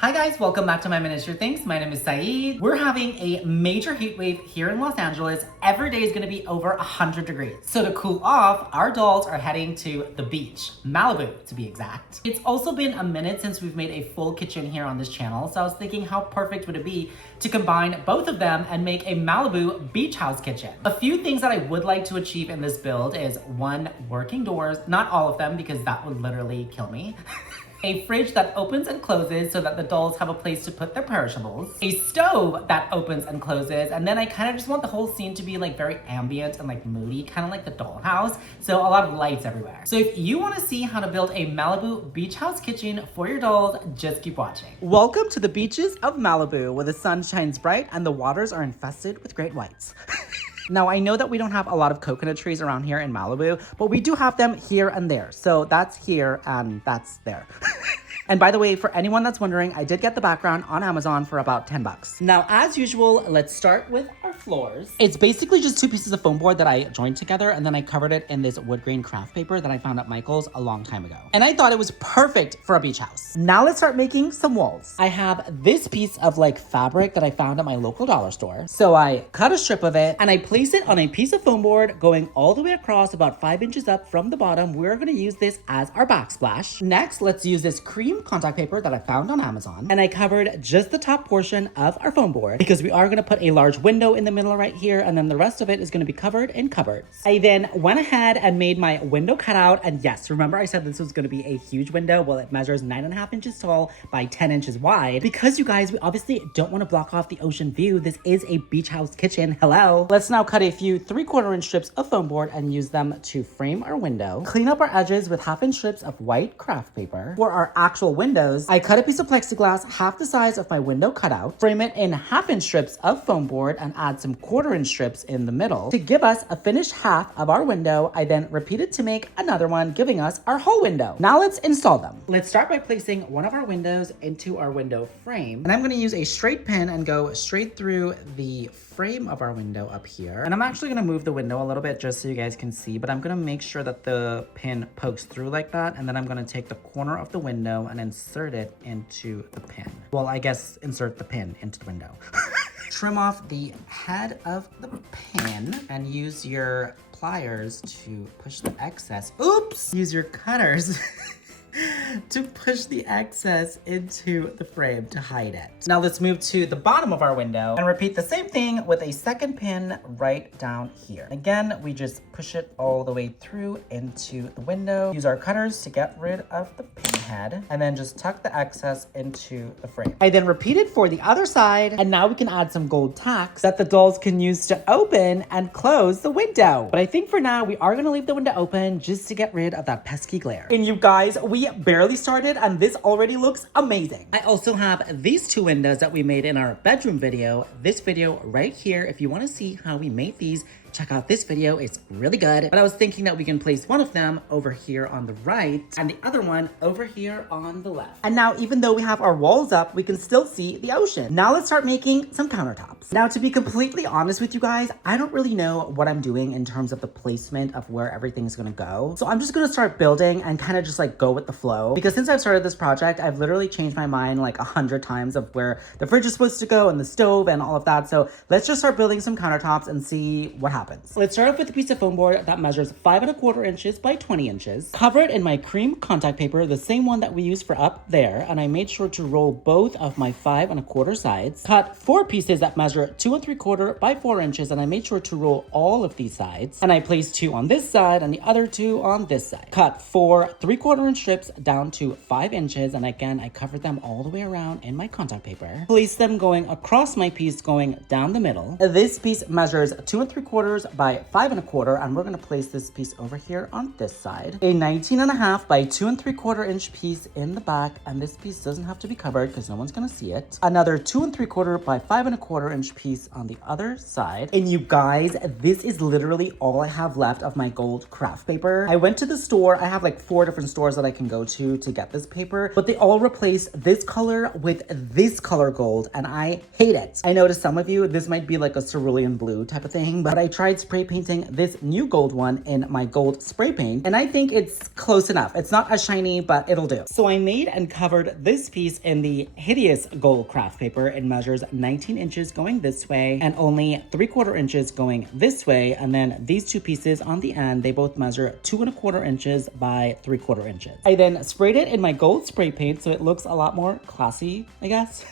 Hi guys, welcome back to my miniature things. My name is Saeed. We're having a major heat wave here in Los Angeles. Every day is gonna be over 100 degrees. So to cool off, our dolls are heading to the beach, Malibu to be exact. It's also been a minute since we've made a full kitchen here on this channel, so I was thinking how perfect would it be to combine both of them and make a Malibu Beach House kitchen. A few things that I would like to achieve in this build is one, working doors, not all of them because that would literally kill me. A fridge that opens and closes so that the dolls have a place to put their perishables. A stove that opens and closes. And then I kind of just want the whole scene to be like very ambient and like moody, kind of like the Dollhouse. So a lot of lights everywhere. So if you want to see how to build a Malibu Beach House kitchen for your dolls, just keep watching. Welcome to the beaches of Malibu, where the sun shines bright and the waters are infested with great whites. Now, I know that we don't have a lot of coconut trees around here in Malibu, but we do have them here and there. So that's here and that's there. And by the way, for anyone that's wondering, I did get the background on Amazon for about 10 bucks. Now, as usual, let's start with our floors. It's basically just two pieces of foam board that I joined together, and then I covered it in this wood grain craft paper that I found at Michael's a long time ago. And I thought it was perfect for a beach house. Now let's start making some walls. I have this piece of like fabric that I found at my local dollar store. So I cut a strip of it and I place it on a piece of foam board going all the way across about 5 inches up from the bottom. We're gonna use this as our backsplash. Next, let's use this cream contact paper that I found on Amazon. And I covered just the top portion of our foam board because we are gonna put a large window in the middle right here, and then the rest of it is gonna be covered in cupboards. I then went ahead and made my window cutout, and yes, remember I said this was gonna be a huge window? Well, it measures 9.5 inches tall by 10 inches wide. Because you guys, we obviously don't wanna block off the ocean view. This is a beach house kitchen, hello. Let's now cut a few 3/4 inch strips of foam board and use them to frame our window. Clean up our edges with 1/2 inch strips of white craft paper. For our actual windows, I cut a piece of plexiglass half the size of my window cutout, frame it in 1/2 inch strips of foam board, and add some 1/4 inch strips in the middle. To give us a finished half of our window, I then repeated to make another one, giving us our whole window. Now let's install them. Let's start by placing one of our windows into our window frame. And I'm gonna use a straight pin and go straight through the frame of our window up here. And I'm actually gonna move the window a little bit just so you guys can see, but I'm gonna make sure that the pin pokes through like that. And then I'm gonna take the corner of the window and insert it into the pin. Well, I guess insert the pin into the window. Trim off the head of the pin and use your pliers to push the excess. Oops! Use your cutters to push the excess into the frame to hide it. Now let's move to the bottom of our window and repeat the same thing with a second pin right down here. Again, we just push it all the way through into the window. Use our cutters to get rid of the pin head and then just tuck the excess into the frame. I then repeat it for the other side, and now we can add some gold tacks that the dolls can use to open and close the window. But I think for now, we are gonna leave the window open just to get rid of that pesky glare. And you guys, we barely started and this already looks amazing. I also have these two windows that we made in our bedroom video. This video right here, if you want to see how we made these, check out this video, it's really good. But I was thinking that we can place one of them over here on the right and the other one over here on the left. And now, even though we have our walls up, we can still see the ocean. Now let's start making some countertops. Now, to be completely honest with you guys, I don't really know what I'm doing in terms of the placement of where everything's gonna go. So I'm just gonna start building and kind of just like go with the flow. Because since I've started this project, I've literally changed my mind like 100 times of where the fridge is supposed to go and the stove and all of that. So let's just start building some countertops and see what happens. Let's start off with a piece of foam board that measures 5.25 inches by 20 inches. Cover it in my cream contact paper, the same one that we used for up there, and I made sure to roll both of my 5.25 sides. Cut 4 pieces that measure 2.75 by 4 inches, and I made sure to roll all of these sides. And I placed 2 on this side and the other 2 on this side. Cut 4 3/4 inch strips down to 5 inches, and again, I covered them all the way around in my contact paper. Place them going across my piece, going down the middle. This piece measures 2.75 by 5.25, and we're gonna place this piece over here on this side. A 19.5 by 2.75 inch piece in the back, and this piece doesn't have to be covered because no one's gonna see it. Another 2.75 by 5.25 inch piece on the other side. And you guys, this is literally all I have left of my gold craft paper. I went to the store. I have like 4 different stores that I can go to get this paper, but they all replace this color with this color gold, and I hate it. I know to some of you, this might be like a cerulean blue type of thing, but I tried spray painting this new gold one in my gold spray paint, and I think it's close enough. It's not as shiny, but it'll do. So I made and covered this piece in the hideous gold craft paper. It measures 19 inches going this way and only 3/4 inches going this way. And then these two pieces on the end, they both measure 2¼ inches by 3/4 inches. I then sprayed it in my gold spray paint so it looks a lot more classy, I guess.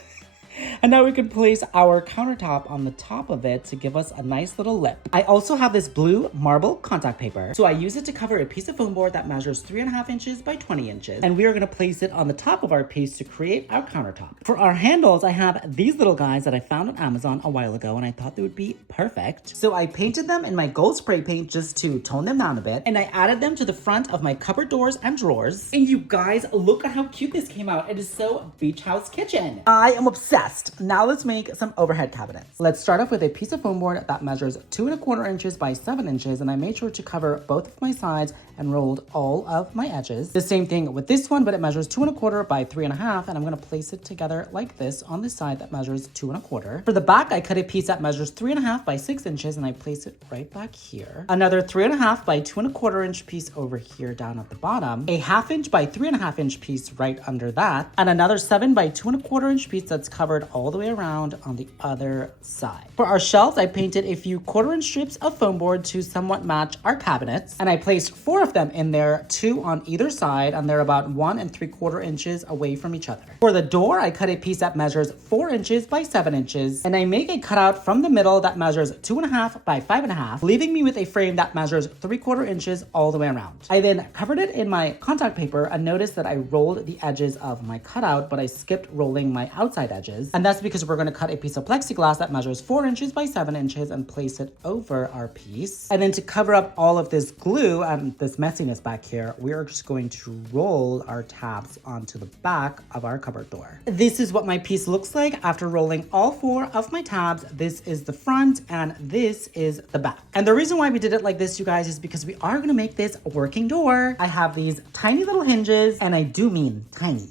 And now we can place our countertop on the top of it to give us a nice little lip. I also have this blue marble contact paper. So I use it to cover a piece of foam board that measures 3½ inches by 20 inches. And we are gonna place it on the top of our piece to create our countertop. For our handles, I have these little guys that I found on Amazon a while ago and I thought they would be perfect. So I painted them in my gold spray paint just to tone them down a bit. And I added them to the front of my cupboard doors and drawers. And you guys, look at how cute this came out. It is so beach house kitchen. I am obsessed. Now let's make some overhead cabinets. Let's start off with a piece of foam board that measures 2¼ inches by 7 inches, and I made sure to cover both of my sides and rolled all of my edges. The same thing with this one, but it measures 2¼ by 3½, and I'm gonna place it together like this on the side that measures 2¼ For the back, I cut a piece that measures 3½ by 6 inches, and I place it right back here. Another 3½ by 2¼ inch piece over here down at the bottom, a 1/2 inch by 3½ inch piece right under that, and another 7 by 2¼ inch piece that's covered all the way around on the other side. For our shelves, I painted a few 1/4 inch strips of foam board to somewhat match our cabinets, and I placed 4 of them in there, 2 on either side, and they're about 1¾ inches away from each other. For the door, I cut a piece that measures 4 inches by 7 inches, and I make a cutout from the middle that measures 2½ by 5½, leaving me with a frame that measures 3/4 inches all the way around. I then covered it in my contact paper and noticed that I rolled the edges of my cutout, but I skipped rolling my outside edges. And that's because we're gonna cut a piece of plexiglass that measures 4 inches by 7 inches and place it over our piece. And then to cover up all of this glue and this messiness back here, we are just going to roll our tabs onto the back of our cupboard door. This is what my piece looks like after rolling all 4 of my tabs. This is the front and this is the back. And the reason why we did it like this, you guys, is because we are gonna make this a working door. I have these tiny little hinges, and I do mean tiny.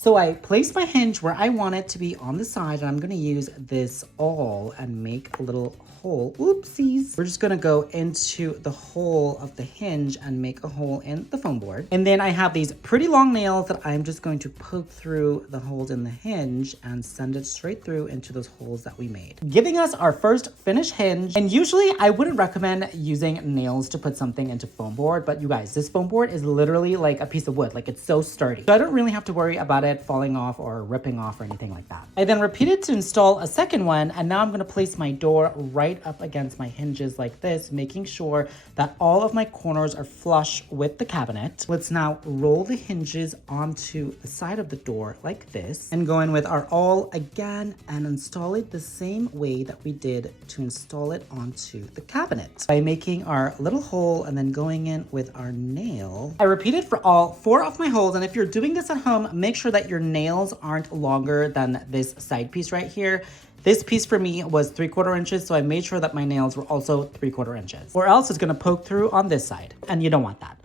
So I placed my hinge where I want it to be on the side, and I'm gonna use this awl and make a little hole. Oopsies. We're just gonna go into the hole of the hinge and make a hole in the foam board. And then I have these pretty long nails that I'm just going to poke through the holes in the hinge and send it straight through into those holes that we made, giving us our first finished hinge. And usually I wouldn't recommend using nails to put something into foam board, but you guys, this foam board is literally like a piece of wood. Like, it's so sturdy. So I don't really have to worry about it falling off or ripping off or anything like that. I then repeated to install a second one, and now I'm gonna place my door right up against my hinges like this, making sure that all of my corners are flush with the cabinet. Let's now roll the hinges onto the side of the door like this, and go in with our awl again and install it the same way that we did to install it onto the cabinet, by making our little hole and then going in with our nail. I repeated for all 4 of my holes, and if you're doing this at home, make sure that your nails aren't longer than this side piece right here. This piece for me was 3/4 inches, so I made sure that my nails were also 3/4 inches, or else it's gonna poke through on this side, and you don't want that.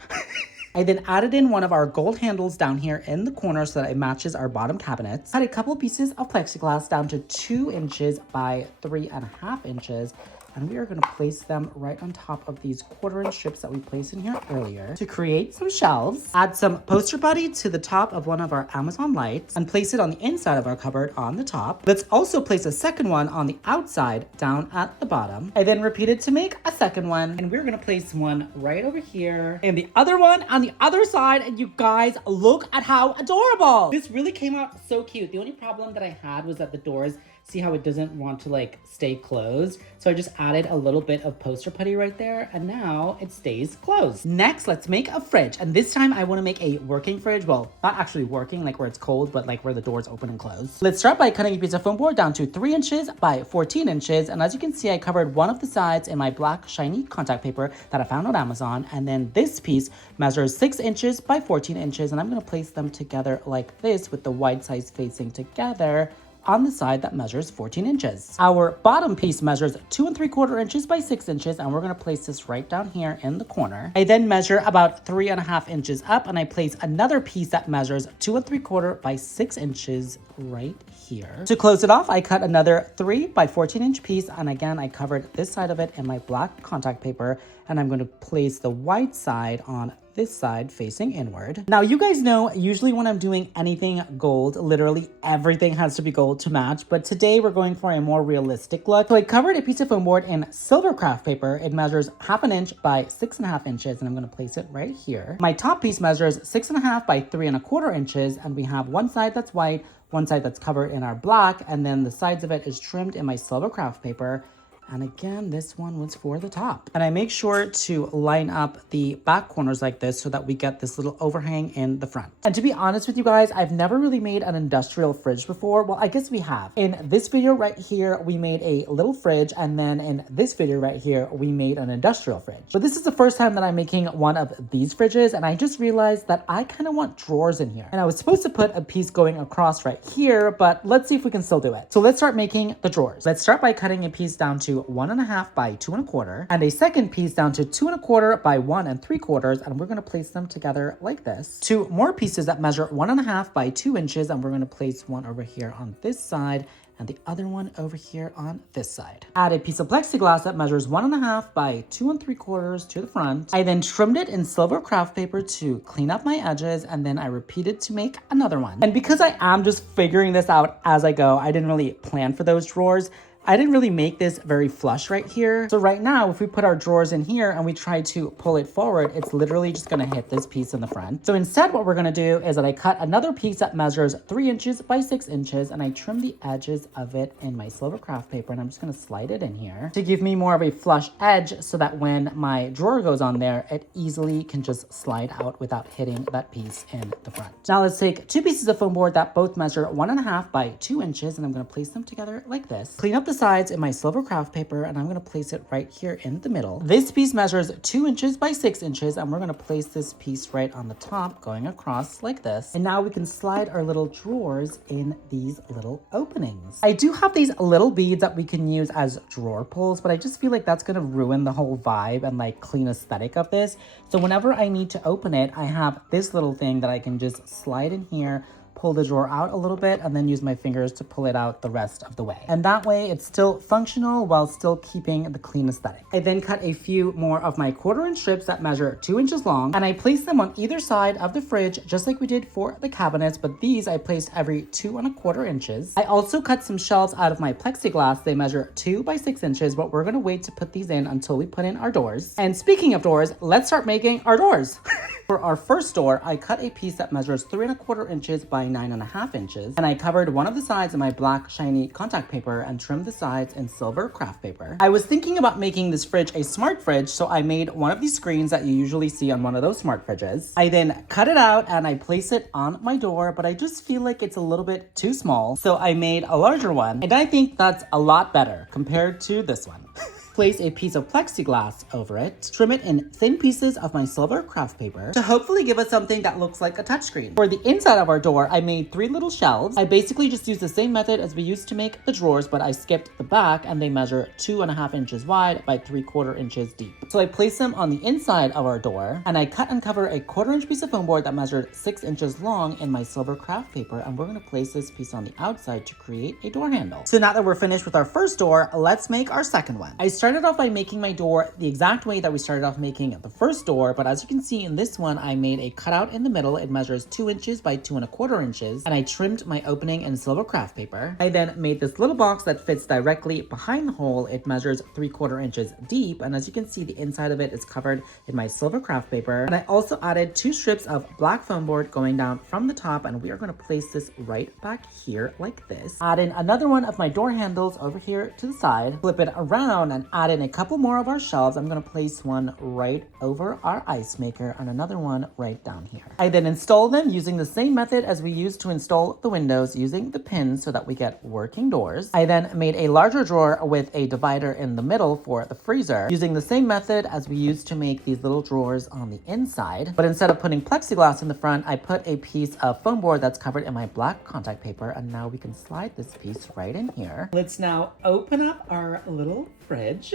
I then added in one of our gold handles down here in the corner so that it matches our bottom cabinets. Cut a couple pieces of plexiglass down to 2 inches by 3½ inches, and we are gonna place them right on top of these 1/4 inch strips that we placed in here earlier to create some shelves. Add some poster putty to the top of one of our Amazon lights and place it on the inside of our cupboard on the top. Let's also place a second one on the outside down at the bottom. I then repeated to make a second one, and we're gonna place one right over here and the other one on the other side. And you guys, look at how adorable. This really came out so cute. The only problem that I had was that the doors, see how it doesn't want to like stay closed? So I just added a little bit of poster putty right there, and now it stays closed. Next, let's make a fridge. And this time I want to make a working fridge. Well, not actually working, like where it's cold, but like where the doors open and close. Let's start by cutting a piece of foam board down to 3 inches by 14 inches. And as you can see, I covered one of the sides in my black shiny contact paper that I found on Amazon. And then this piece measures 6 inches by 14 inches. And I'm gonna place them together like this with the wide sides facing together, on the side that measures 14 inches. Our bottom piece measures 2 3/4 inches by 6 inches, and we're gonna place this right down here in the corner. I then measure about 3.5 inches up, and I place another piece that measures 2 3/4 by 6 inches right here. To close it off, I cut another 3 by 14 inch piece, and again, I covered this side of it in my black contact paper, and I'm going to place the white side on this side facing inward. Now, you guys know, usually when I'm doing anything gold, literally everything has to be gold to match, but today we're going for a more realistic look. So I covered a piece of foam board in silver craft paper. It measures 1/2 inch by 6.5 inches, and I'm gonna place it right here. My top piece measures 6.5 by 3 1/4 inches, and we have one side that's white, one side that's covered in our black, and then the sides of it is trimmed in my silver craft paper. And again, this one was for the top. And I make sure to line up the back corners like this so that we get this little overhang in the front. And to be honest with you guys, I've never really made an industrial fridge before. Well, I guess we have. In this video right here, we made a little fridge. And then in this video right here, we made an industrial fridge. But this is the first time that I'm making one of these fridges. And I just realized that I kind of want drawers in here. And I was supposed to put a piece going across right here, but let's see if we can still do it. So let's start making the drawers. Let's start by cutting a piece down to 1.5 by 2 1/4, and a second piece down to 2 1/4 by 1 3/4, and we're going to place them together like this. 2 more pieces that measure 1.5 by 2 inches, and we're going to place one over here on this side and the other one over here on this side. Add a piece of plexiglass that measures 1.5 by 2 3/4 to the front. I then trimmed it in silver craft paper to clean up my edges, and then I repeated to make another one. And because I am just figuring this out as I go, I didn't really plan for those drawers. I didn't really make this very flush right here. So right now, if we put our drawers in here and we try to pull it forward, it's literally just gonna hit this piece in the front. So instead, what we're gonna do is that I cut another piece that measures 3 inches by 6 inches, and I trim the edges of it in my silver craft paper, and I'm just gonna slide it in here to give me more of a flush edge so that when my drawer goes on there, it easily can just slide out without hitting that piece in the front. Now let's take 2 pieces of foam board that both measure 1.5 by 2 inches, and I'm gonna place them together like this. Clean up the sides in my silver craft paper, and I'm going to place it right here in the middle. This piece measures 2 inches by 6 inches, and we're going to place this piece right on the top going across like this. And now we can slide our little drawers in these little openings. I do have these little beads that we can use as drawer pulls, but I just feel like that's going to ruin the whole vibe and like clean aesthetic of this. So whenever I need to open it, I have this little thing that I can just slide in here, pull the drawer out a little bit, and then use my fingers to pull it out the rest of the way. And that way it's still functional while still keeping the clean aesthetic. I then cut a few more of my 1/4 inch strips that measure 2 inches long, and I placed them on either side of the fridge, just like we did for the cabinets, but these I placed every 2 1/4 inches. I also cut some shelves out of my plexiglass. They measure 2 by 6 inches, but we're gonna wait to put these in until we put in our doors. And speaking of doors, let's start making our doors. For our first door, I cut a piece that measures 3 1/4 inches by 9.5 inches, and I covered one of the sides in my black shiny contact paper and trimmed the sides in silver craft paper. I was thinking about making this fridge a smart fridge, so I made one of these screens that you usually see on one of those smart fridges. I then cut it out and I place it on my door, but I just feel like it's a little bit too small, so I made a larger one, and I think that's a lot better compared to this one. Place a piece of plexiglass over it, trim it in thin pieces of my silver craft paper to hopefully give us something that looks like a touchscreen. For the inside of our door, I made 3 little shelves. I basically just used the same method as we used to make the drawers, but I skipped the back, and they measure 2.5 inches wide by 3/4 inches deep. So I placed them on the inside of our door, and I cut and cover a 1/4 inch piece of foam board that measured 6 inches long in my silver craft paper, and we're gonna place this piece on the outside to create a door handle. So now that we're finished with our first door, let's make our second one. I started off by making my door the exact way that we started off making the first door, but as you can see in this one, I made a cutout in the middle. It measures 2 inches by 2 1/4 inches, and I trimmed my opening in silver craft paper. I then made this little box that fits directly behind the hole. It measures 3/4 inches deep, and as you can see, the inside of it is covered in my silver craft paper. And I also added 2 strips of black foam board going down from the top, and we are going to place this right back here like this. Add in another one of my door handles over here to the side, flip it around, and add in a couple more of our shelves. I'm gonna place one right over our ice maker and another one right down here. I then install them using the same method as we used to install the windows, using the pins so that we get working doors. I then made a larger drawer with a divider in the middle for the freezer, using the same method as we used to make these little drawers on the inside. But instead of putting plexiglass in the front, I put a piece of foam board that's covered in my black contact paper, and now we can slide this piece right in here. Let's now open up our little fridge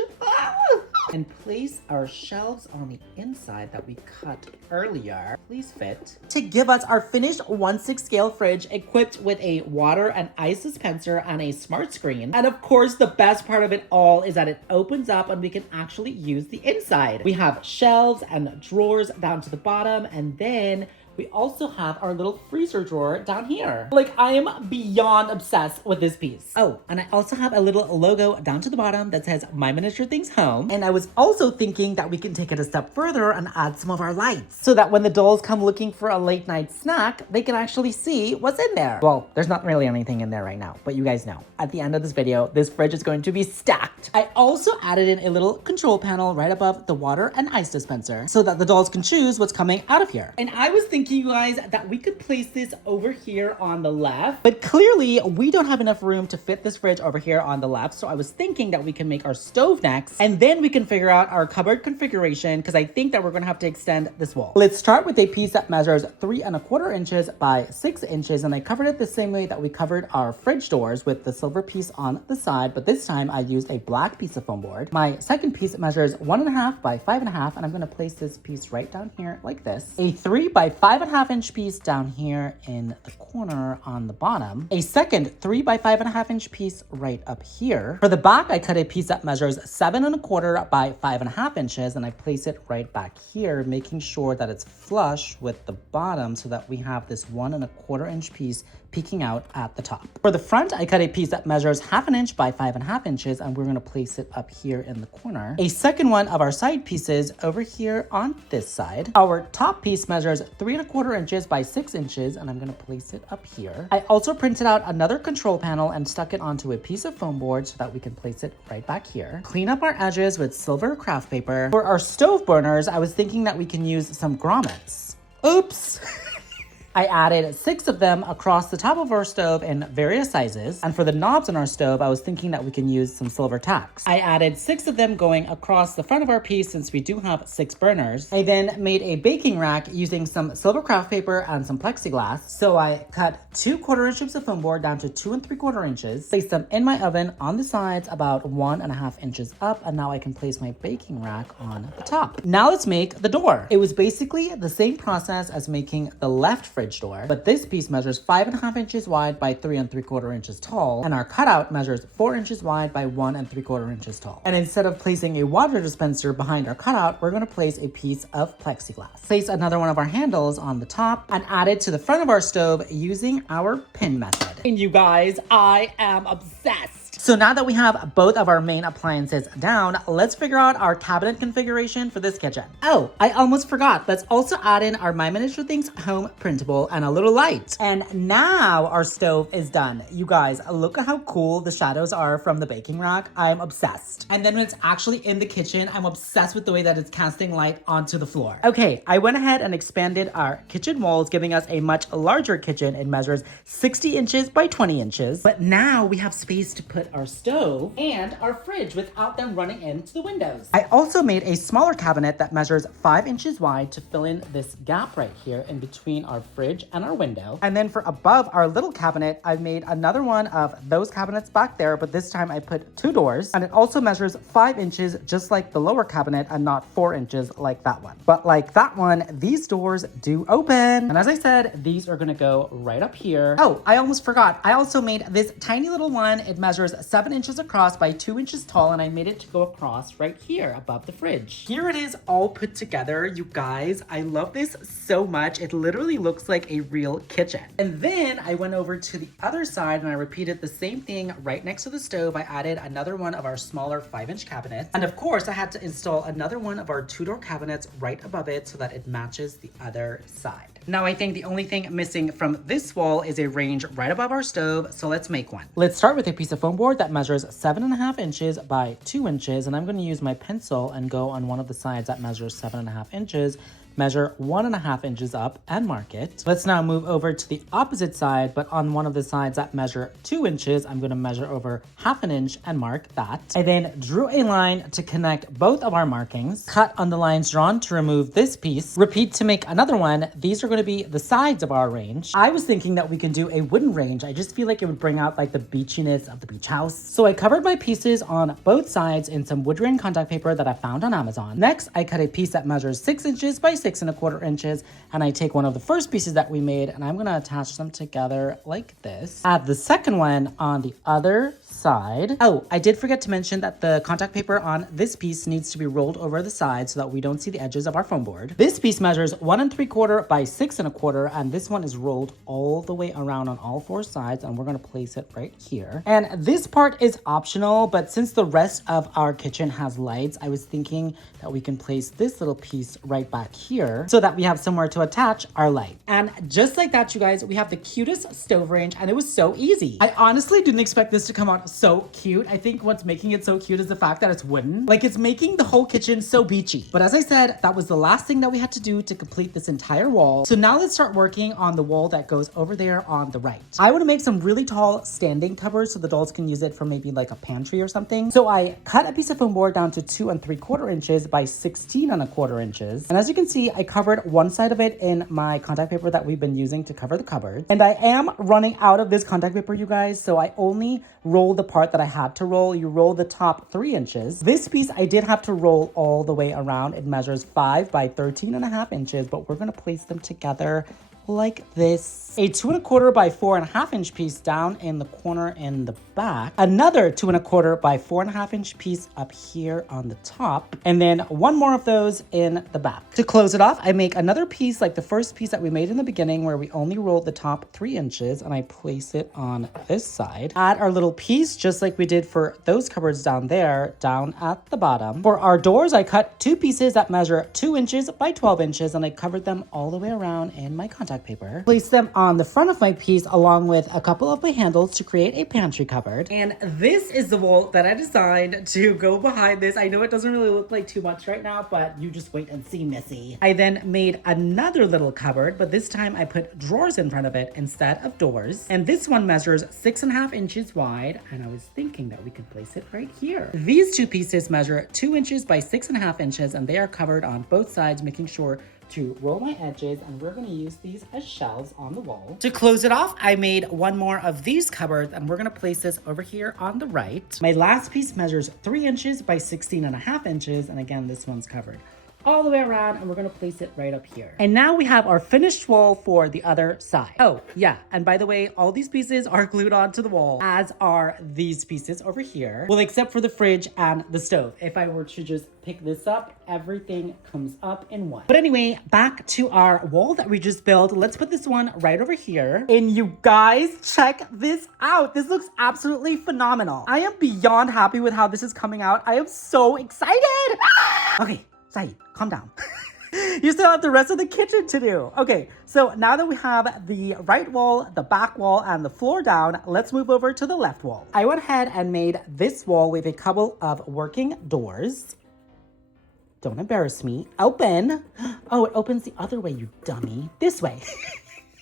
and place our shelves on the inside that we cut earlier. Please fit. To give us our finished 1/6 scale fridge equipped with a water and ice dispenser and a smart screen. And of course, the best part of it all is that it opens up and we can actually use the inside. We have shelves and drawers down to the bottom, and then we also have our little freezer drawer down here. Like, I am beyond obsessed with this piece. Oh, and I also have a little logo down to the bottom that says My Miniature Things Home. And I was also thinking that we can take it a step further and add some of our lights so that when the dolls come looking for a late night snack, they can actually see what's in there. Well, there's not really anything in there right now, but you guys know, at the end of this video, this fridge is going to be stacked. I also added in a little control panel right above the water and ice dispenser so that the dolls can choose what's coming out of here. And I was thinking, you guys, that we could place this over here on the left, but clearly we don't have enough room to fit this fridge over here on the left. So I was thinking that we can make our stove next, and then we can figure out our cupboard configuration, because I think that we're gonna have to extend this wall. Let's start with a piece that measures 3¼ inches by 6 inches, and I covered it the same way that we covered our fridge doors, with the silver piece on the side, but this time I used a black piece of foam board. My second piece measures 1½ by 5½ and I'm gonna place this piece right down here like this. A 3 by 5½ inch piece down here in the corner on the bottom. A second 3 by 5½ inch piece right up here. For the back, I cut a piece that measures 7¼ by 5½ inches, and I place it right back here, making sure that it's flush with the bottom so that we have this 1¼ inch piece peeking out at the top. For the front, I cut a piece that measures 1/2 inch by 5½ inches, and we're gonna place it up here in the corner. A second one of our side pieces over here on this side. Our top piece measures 3¼ inches by 6 inches, and I'm gonna place it up here. I also printed out another control panel and stuck it onto a piece of foam board so that we can place it right back here. Clean up our edges with silver craft paper. For our stove burners, I was thinking that we can use some grommets. Oops! I added 6 of them across the top of our stove in various sizes. And for the knobs on our stove, I was thinking that we can use some silver tacks. I added 6 of them going across the front of our piece since we do have 6 burners. I then made a baking rack using some silver craft paper and some plexiglass. So I cut 2¼ inch strips of foam board down to 2 3/4 inches, placed them in my oven on the sides about 1½ inches up, and now I can place my baking rack on the top. Now let's make the door. It was basically the same process as making the left fridge door, but this piece measures 5½ inches wide by 3 3/4 inches tall, and our cutout measures 4 inches wide by 1 3/4 inches tall. And instead of placing a water dispenser behind our cutout, we're going to place a piece of plexiglass. Place another one of our handles on the top and add it to the front of our stove using our pin method. And you guys, I am obsessed. So now that we have both of our main appliances down, let's figure out our cabinet configuration for this kitchen. Oh, I almost forgot. Let's also add in our My Miniature Things Home printable and a little light. And now our stove is done. You guys, look at how cool the shadows are from the baking rack. I'm obsessed. And then when it's actually in the kitchen, I'm obsessed with the way that it's casting light onto the floor. Okay, I went ahead and expanded our kitchen walls, giving us a much larger kitchen. It measures 60 inches by 20 inches. But now we have space to put our stove and our fridge without them running into the windows. I also made a smaller cabinet that measures 5 inches wide to fill in this gap right here in between our fridge and our window. And then for above our little cabinet, I made another one of those cabinets back there, but this time I put 2 doors, and it also measures 5 inches just like the lower cabinet and not 4 inches like that one. But like that one, these doors do open. And as I said, these are gonna go right up here. Oh, I almost forgot. I also made this tiny little one. It measures 7 inches across by 2 inches tall, and I made it to go across right here above the fridge. Here it is all put together, you guys. I love this so much. It literally looks like a real kitchen. And then I went over to the other side and I repeated the same thing right next to the stove. I added another one of our smaller 5-inch cabinets. And of course, I had to install another one of our 2-door cabinets right above it so that it matches the other side. Now I think the only thing missing from this wall is a range right above our stove, so let's make one. Let's start with a piece of foam board that measures 7.5 inches by 2 inches, and I'm going to use my pencil and go on one of the sides that measures 7.5 inches, measure 1.5 inches up and mark it. Let's now move over to the opposite side, but on one of the sides that measure 2 inches, I'm going to measure over 1/2 inch and mark that. I then drew a line to connect both of our markings, cut on the lines drawn to remove this piece, repeat to make another one. These are going to be the sides of our range. I was thinking that we can do a wooden range. I just feel like it would bring out like the beachiness of the beach house. So I covered my pieces on both sides in some wood grain contact paper that I found on Amazon. Next, I cut a piece that measures 6 inches by 6.25 inches, and I take one of the first pieces that we made and I'm going to attach them together like this. Add the second one on the other side. Oh, I did forget to mention that the contact paper on this piece needs to be rolled over the side so that we don't see the edges of our foam board. This piece measures 1.75 by 6.25, and this one is rolled all the way around on all 4 sides, and we're going to place it right here. And this part is optional, but since the rest of our kitchen has lights, I was thinking that we can place this little piece right back here so that we have somewhere to attach our light. And just like that, you guys, we have the cutest stove range, and it was so easy. I honestly didn't expect this to come out so cute. I think what's making it so cute is the fact that it's wooden. Like, it's making the whole kitchen so beachy. But as I said, that was the last thing that we had to do to complete this entire wall. So now let's start working on the wall that goes over there on the right. I want to make some really tall standing covers so the dolls can use it for maybe like a pantry or something. So I cut a piece of foam board down to 2.75 inches by 16.25 inches. And as you can see, I covered one side of it in my contact paper that we've been using to cover the cupboard. And I am running out of this contact paper, you guys. So I only rolled the part that I had to roll. You roll the top 3 inches. This piece I did have to roll all the way around. It measures 5 by 13.5 inches, but we're going to place them together like this. A 2.25 by 4.5 inch piece down in the corner in the back. Another 2.25 by 4.5 inch piece up here on the top. And then one more of those in the back. To close it off, I make another piece like the first piece that we made in the beginning where we only rolled the top 3 inches, and I place it on this side. Add our little piece just like we did for those cupboards down there, down at the bottom. For our doors, I cut 2 pieces that measure 2 inches by 12 inches, and I covered them all the way around in my contact paper. Place them on the front of my piece along with a couple of my handles to create a pantry cupboard. And this is the wall that I designed to go behind this. I know it doesn't really look like too much right now, but you just wait and see, Missy. I then made another little cupboard, but this time I put drawers in front of it instead of doors. And this one measures 6.5 inches wide, and I was thinking that we could place it right here. These 2 pieces measure 2 inches by 6.5 inches, and they are covered on both sides, making sure to roll my edges, and we're going to use these as shelves on the wall. To close it off, I made one more of these cupboards, and we're going to place this over here on the right. My last piece measures 3 inches by 16.5 inches, and again, this one's covered all the way around, and we're going to place it right up here. And now we have our finished wall for the other side. Oh yeah, and by the way, all these pieces are glued onto the wall, as are these pieces over here. Well, except for the fridge and the stove. If I were to just pick this up, everything comes up in one. But anyway, back to our wall that we just built. Let's put this one right over here. And you guys, check this out. This looks absolutely phenomenal. I am beyond happy with how this is coming out. I am so excited. Okay, Saeed, calm down. You still have the rest of the kitchen to do. Okay, so now that we have the right wall, the back wall, and the floor down, let's move over to the left wall. I went ahead and made this wall with a couple of working doors. Don't embarrass me. Open. Oh, it opens the other way, you dummy. This way.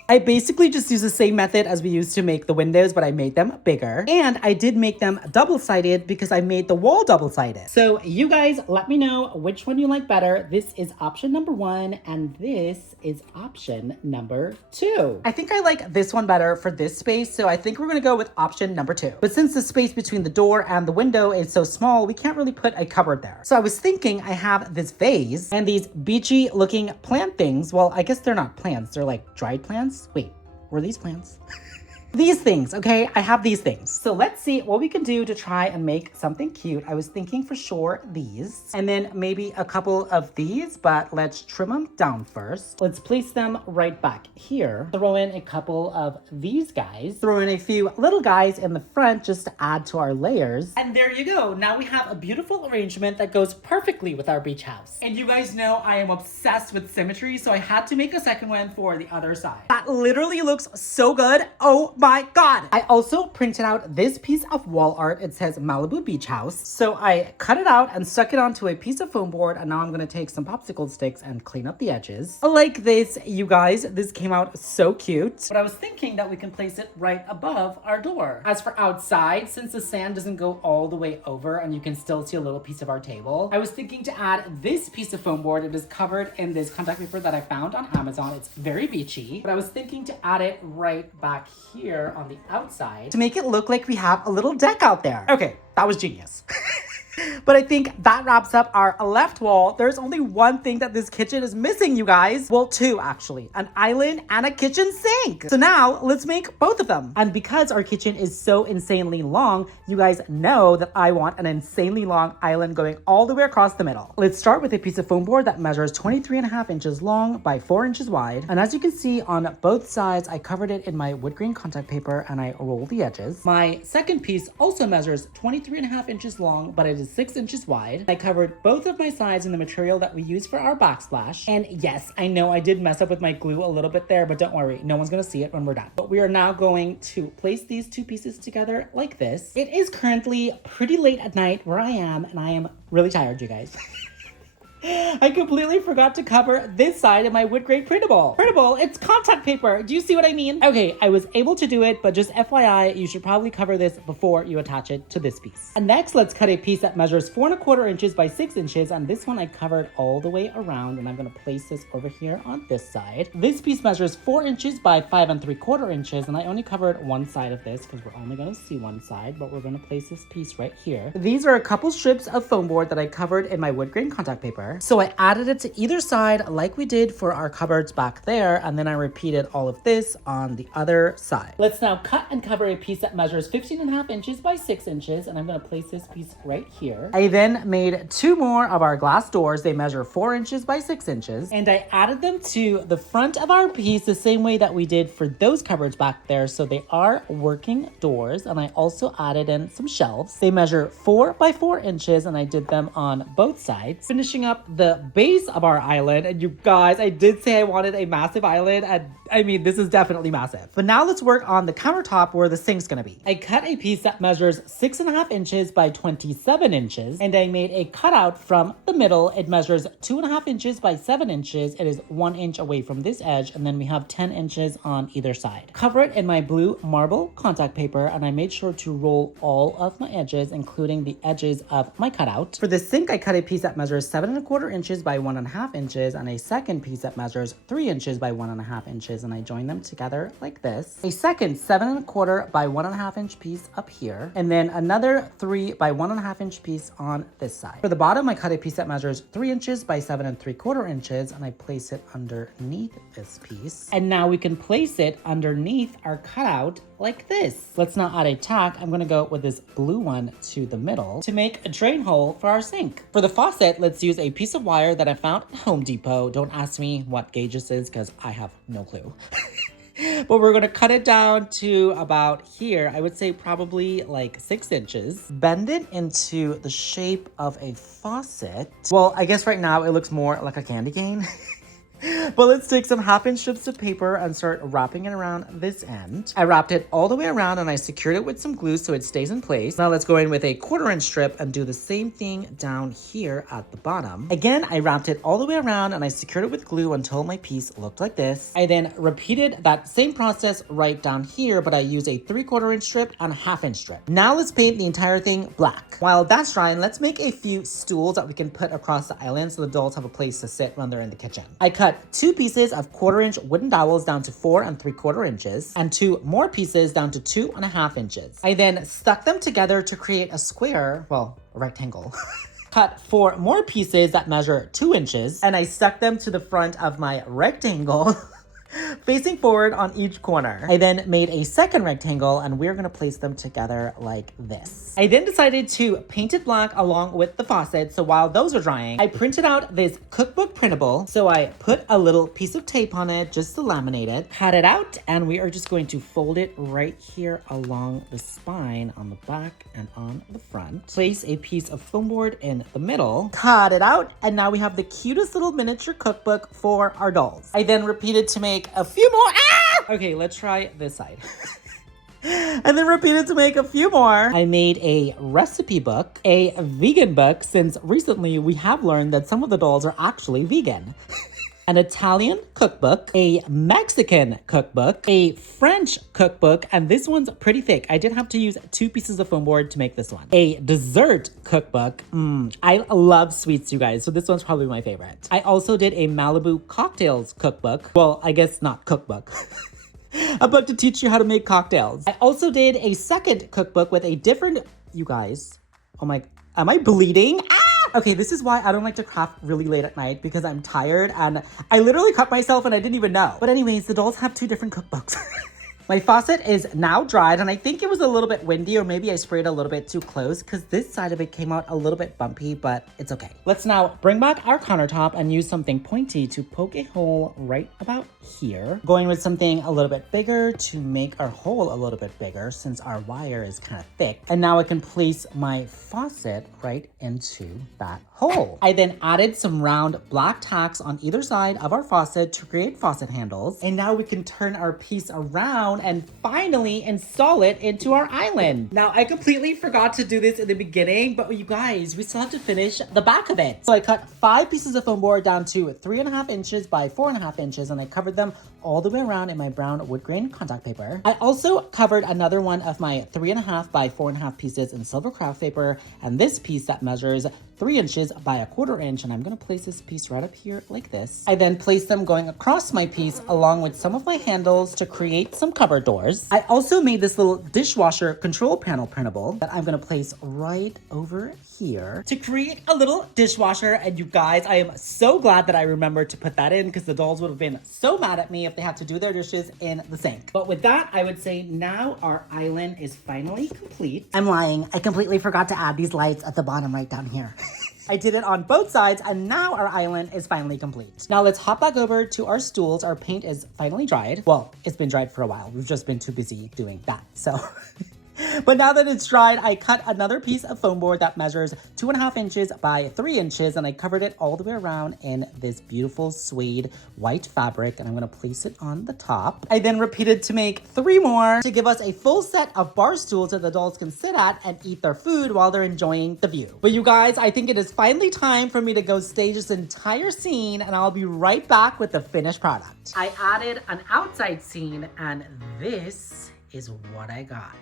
I basically just used the same method as we used to make the windows, but I made them bigger. And I did make them double-sided because I made the wall double-sided. So you guys, let me know which one you like better. This is option number 1, and this is option number 2. I think I like this one better for this space, so I think we're gonna go with option number 2. But since the space between the door and the window is so small, we can't really put a cupboard there. So I was thinking I have this vase and these beachy looking plant things. Well, I guess they're not plants, they're like dried plants. Wait, were these plants? these things, okay? I have these things. So let's see what we can do to try and make something cute. I was thinking for sure these, and then maybe a couple of these, but let's trim them down first. Let's place them right back here. Throw in a couple of these guys. Throw in a few little guys in the front just to add to our layers. And there you go. Now we have a beautiful arrangement that goes perfectly with our beach house. And you guys know I am obsessed with symmetry, so I had to make a second one for the other side. That literally looks so good. Oh my God. I also printed out this piece of wall art. It says Malibu Beach House. So I cut it out and stuck it onto a piece of foam board, and now I'm gonna take some popsicle sticks and clean up the edges. Like this, you guys, this came out so cute. But I was thinking that we can place it right above our door. As for outside, since the sand doesn't go all the way over and you can still see a little piece of our table, I was thinking to add this piece of foam board. It is covered in this contact paper that I found on Amazon. It's very beachy, but I was thinking to add it right back here on the outside to make it look like we have a little deck out there. Okay, that was genius. But I think that wraps up our left wall. There's only one thing that this kitchen is missing, you guys. Well, two actually, an island and a kitchen sink. So now let's make both of them. And because our kitchen is so insanely long, you guys know that I want an insanely long island going all the way across the middle. Let's start with a piece of foam board that measures 23.5 inches long by 4 inches wide. And as you can see on both sides, I covered it in my wood grain contact paper and I rolled the edges. My second piece also measures 23.5 inches long, but it is 6 inches wide. I covered both of my sides in the material that we use for our backsplash. And yes, I know I did mess up with my glue a little bit there, but don't worry, no one's gonna see it when we're done. But we are now going to place these two pieces together like this. It is currently pretty late at night where I am, and I am really tired, you guys. I completely forgot to cover this side of my wood grain printable. Printable, it's contact paper. Do you see what I mean? Okay, I was able to do it, but just FYI, you should probably cover this before you attach it to this piece. And next, let's cut a piece that measures 4.25 inches by 6 inches. And this one I covered all the way around, and I'm gonna place this over here on this side. This piece measures 4 inches by 5.75 inches, and I only covered one side of this because we're only gonna see one side, but we're gonna place this piece right here. These are a couple strips of foam board that I covered in my wood grain contact paper. So I added it to either side like we did for our cupboards back there, and then I repeated all of this on the other side. Let's now cut and cover a piece that measures 15.5 inches by 6 inches, and I'm gonna place this piece right here. I then made two more of our glass doors. They measure 4 inches by 6 inches, and I added them to the front of our piece the same way that we did for those cupboards back there, so they are working doors. And I also added in some shelves. They measure 4 by 4 inches, and I did them on both sides, finishing up the base of our island. And you guys, I did say I wanted a massive island, and I mean, this is definitely massive. But now let's work on the countertop where the sink's gonna be. I cut a piece that measures 6.5 inches by 27 inches, and I made a cutout from the middle. It measures 2.5 inches by 7 inches. It is 1 inch away from this edge, and then we have 10 inches on either side. Cover it in my blue marble contact paper, and I made sure to roll all of my edges, including the edges of my cutout. For the sink, I cut a piece that measures 7.25 inches by 1.5 inches, and a second piece that measures 3 inches by 1.5 inches, and I join them together like this. A second 7.25 by 1.5 inch piece up here, and then another 3 by 1.5 inch piece on this side. For the bottom, I cut a piece that measures 3 inches by 7.75 inches, and I place it underneath this piece. And now we can place it underneath our cutout like this. Let's not add a tack. I'm gonna go with this blue one to the middle to make a drain hole for our sink. For the faucet, let's use a piece of wire that I found at Home Depot. Don't ask me what gauge this is because I have no clue. But we're gonna cut it down to about here. I would say probably like 6 inches. Bend it into the shape of a faucet. Well, I guess right now it looks more like a candy cane. But let's take some 1/2 inch strips of paper and start wrapping it around this end. I wrapped it all the way around and I secured it with some glue so it stays in place. Now let's go in with a 1/4 inch strip and do the same thing down here at the bottom. Again, I wrapped it all the way around and I secured it with glue until my piece looked like this. I then repeated that same process right down here, but I used a 3/4 inch strip and a 1/2 inch strip. Now let's paint the entire thing black. While that's drying, let's make a few stools that we can put across the island so the adults have a place to sit when they're in the kitchen. I cut 2 pieces of 1/4 inch wooden dowels down to 4 3/4 inches and 2 more pieces down to 2.5 inches. I then stuck them together to create a square, well, a rectangle. Cut 4 more pieces that measure 2 inches and I stuck them to the front of my rectangle. facing forward on each corner. I then made a second rectangle and we're gonna place them together like this. I then decided to paint it black along with the faucet. So while those are drying, I printed out this cookbook printable. So I put a little piece of tape on it just to laminate it, cut it out, and we are just going to fold it right here along the spine on the back and on the front. Place a piece of foam board in the middle, cut it out, and now we have the cutest little miniature cookbook for our dolls. I then repeated to make a few more. Okay, let's try this side. And then repeated to make a few more. I made a recipe book, a vegan book, since recently we have learned that some of the dolls are actually vegan. An Italian cookbook, a Mexican cookbook, a French cookbook, and this one's pretty thick. I did have to use 2 pieces of foam board to make this one. A dessert cookbook. I love sweets, you guys, so this one's probably my favorite. I also did a Malibu cocktails cookbook. Well, I guess not cookbook. A book to teach you how to make cocktails. I also did a second cookbook with a different, you guys, oh my, am I bleeding? Okay, this is why I don't like to craft really late at night, because I'm tired and I literally cut myself and I didn't even know. But anyways, the dolls have 2 different cookbooks. My faucet is now dried, and I think it was a little bit windy, or maybe I sprayed a little bit too close because this side of it came out a little bit bumpy, but it's okay. Let's now bring back our countertop and use something pointy to poke a hole right about here. Going with something a little bit bigger to make our hole a little bit bigger since our wire is kind of thick. And now I can place my faucet right into that hole. I then added some round black tacks on either side of our faucet to create faucet handles. And now we can turn our piece around and finally install it into our island. Now, I completely forgot to do this in the beginning, but you guys, we still have to finish the back of it. So I cut 5 pieces of foam board down to 3.5 inches by 4.5 inches, and I covered them all the way around in my brown wood grain contact paper. I also covered another one of my 3.5 by 4.5 pieces in silver craft paper, and this piece that measures 3 inches by 1/4 inch, and I'm gonna place this piece right up here like this. I then place them going across my piece along with some of my handles to create some cupboard doors. I also made this little dishwasher control panel printable that I'm gonna place right over here to create a little dishwasher. And you guys, I am so glad that I remembered to put that in, because the dolls would have been so mad at me if they had to do their dishes in the sink. But with that, I would say now our island is finally complete. I'm lying, I completely forgot to add these lights at the bottom right down here. I did it on both sides, and now our island is finally complete. Now let's hop back over to our stools. Our paint is finally dried. Well, it's been dried for a while. We've just been too busy doing that, so. But now that it's dried, I cut another piece of foam board that measures 2.5 inches by 3 inches, and I covered it all the way around in this beautiful suede white fabric, and I'm gonna place it on the top. I then repeated to make 3 more to give us a full set of bar stools that the dolls can sit at and eat their food while they're enjoying the view. But you guys, I think it is finally time for me to go stage this entire scene, and I'll be right back with the finished product. I added an outside scene, and this is what I got.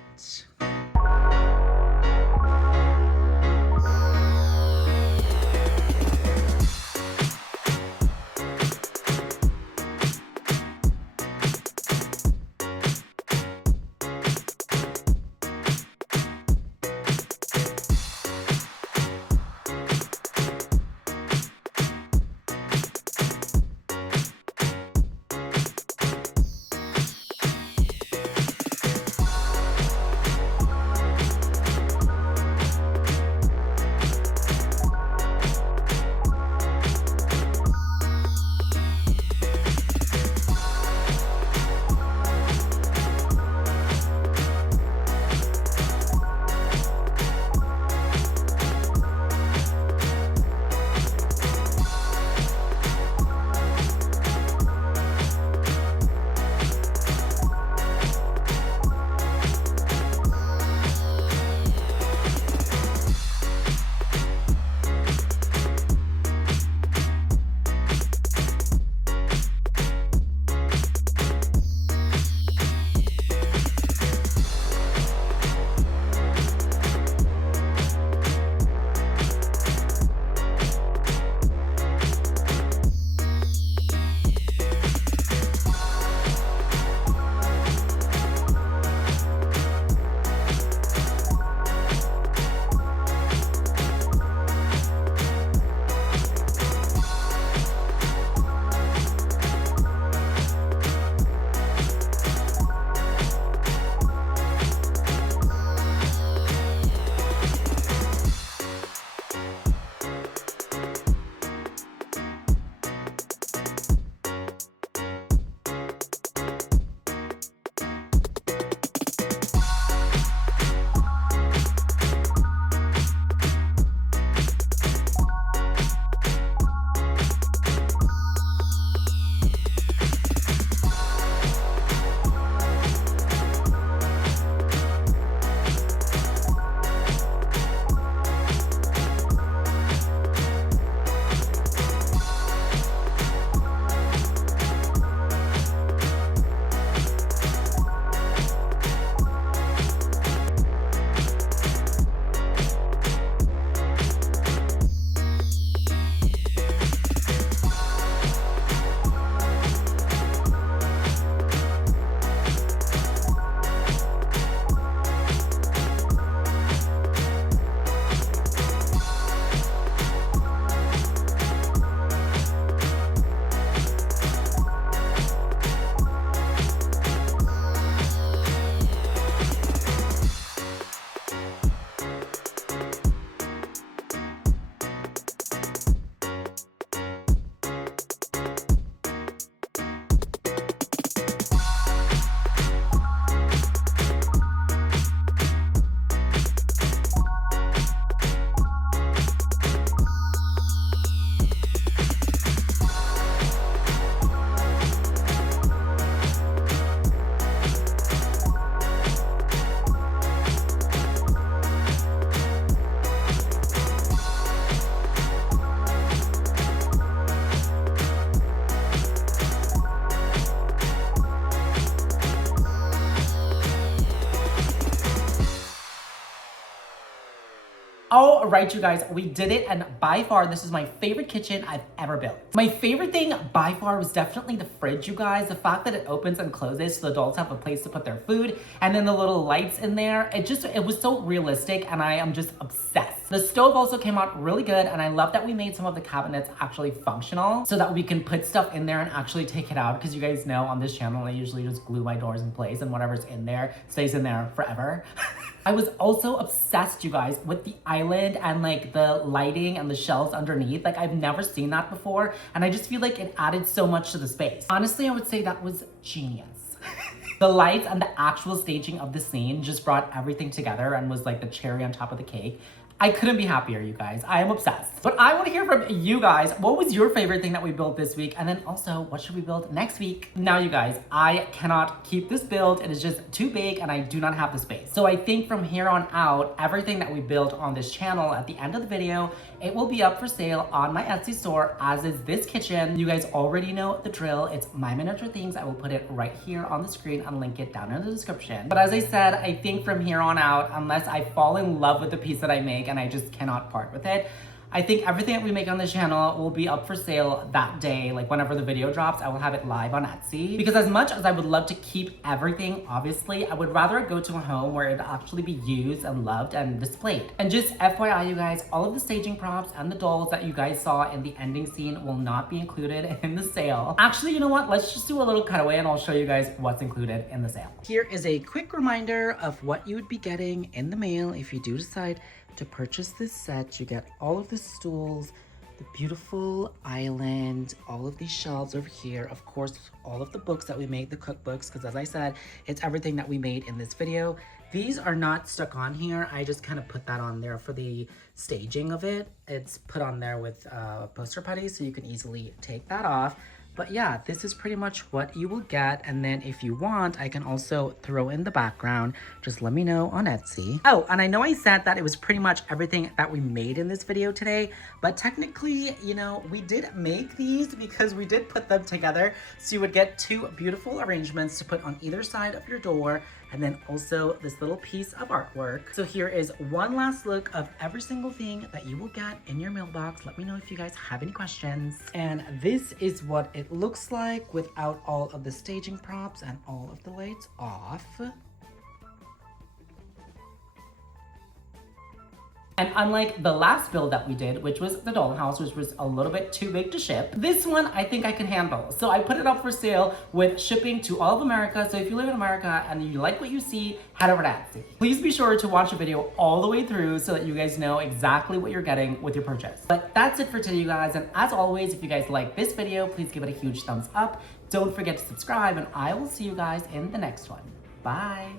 All right, you guys, we did it, and by far, this is my favorite kitchen I've ever built. My favorite thing by far was definitely the fridge, you guys. The fact that it opens and closes so the adults have a place to put their food, and then the little lights in there. It was so realistic, and I am just obsessed. The stove also came out really good, and I love that we made some of the cabinets actually functional so that we can put stuff in there and actually take it out, because you guys know on this channel, I usually just glue my doors in place, and whatever's in there stays in there forever. I was also obsessed, you guys, with the island and like the lighting and the shelves underneath. Like, I've never seen that before, and I just feel like it added so much to the space. Honestly, I would say that was genius. The lights and the actual staging of the scene just brought everything together and was like the cherry on top of the cake. I couldn't be happier, you guys. I am obsessed. But I want to hear from you guys. What was your favorite thing that we built this week? And then also, what should we build next week? Now, you guys, I cannot keep this build. It is just too big and I do not have the space. So I think from here on out, everything that we built on this channel at the end of the video, it will be up for sale on my Etsy store, as is this kitchen. You guys already know the drill. It's My Miniature Things. I will put it right here on the screen and link it down in the description. But as I said, I think from here on out, unless I fall in love with the piece that I make and I just cannot part with it, I think everything that we make on this channel will be up for sale that day. Like, whenever the video drops, I will have it live on Etsy. Because as much as I would love to keep everything, obviously, I would rather it go to a home where it actually be used and loved and displayed. And just FYI, you guys, all of the staging props and the dolls that you guys saw in the ending scene will not be included in the sale. Actually, you know what? Let's just do a little cutaway and I'll show you guys what's included in the sale. Here is a quick reminder of what you would be getting in the mail if you do decide to purchase this set. You get all of the stools, the beautiful island, all of these shelves over here, of course, all of the books that we made, the cookbooks, because as I said, it's everything that we made in this video. These are not stuck on here. I just kind of put that on there for the staging of it. It's put on there with poster putty, so you can easily take that off. But yeah, this is pretty much what you will get. And then if you want, I can also throw in the background. Just let me know on Etsy. Oh, and I know I said that it was pretty much everything that we made in this video today, but technically, you know, we did make these because we did put them together. So you would get two beautiful arrangements to put on either side of your door, and then also this little piece of artwork. So here is one last look of every single thing that you will get in your mailbox. Let me know if you guys have any questions. And this is what it looks like without all of the staging props and all of the lights off. And unlike the last build that we did, which was the Dollhouse, which was a little bit too big to ship, this one I think I can handle. So I put it up for sale with shipping to all of America. So if you live in America and you like what you see, head over to Etsy. Please be sure to watch the video all the way through so that you guys know exactly what you're getting with your purchase. But that's it for today, you guys. And as always, if you guys like this video, please give it a huge thumbs up. Don't forget to subscribe, and I will see you guys in the next one. Bye.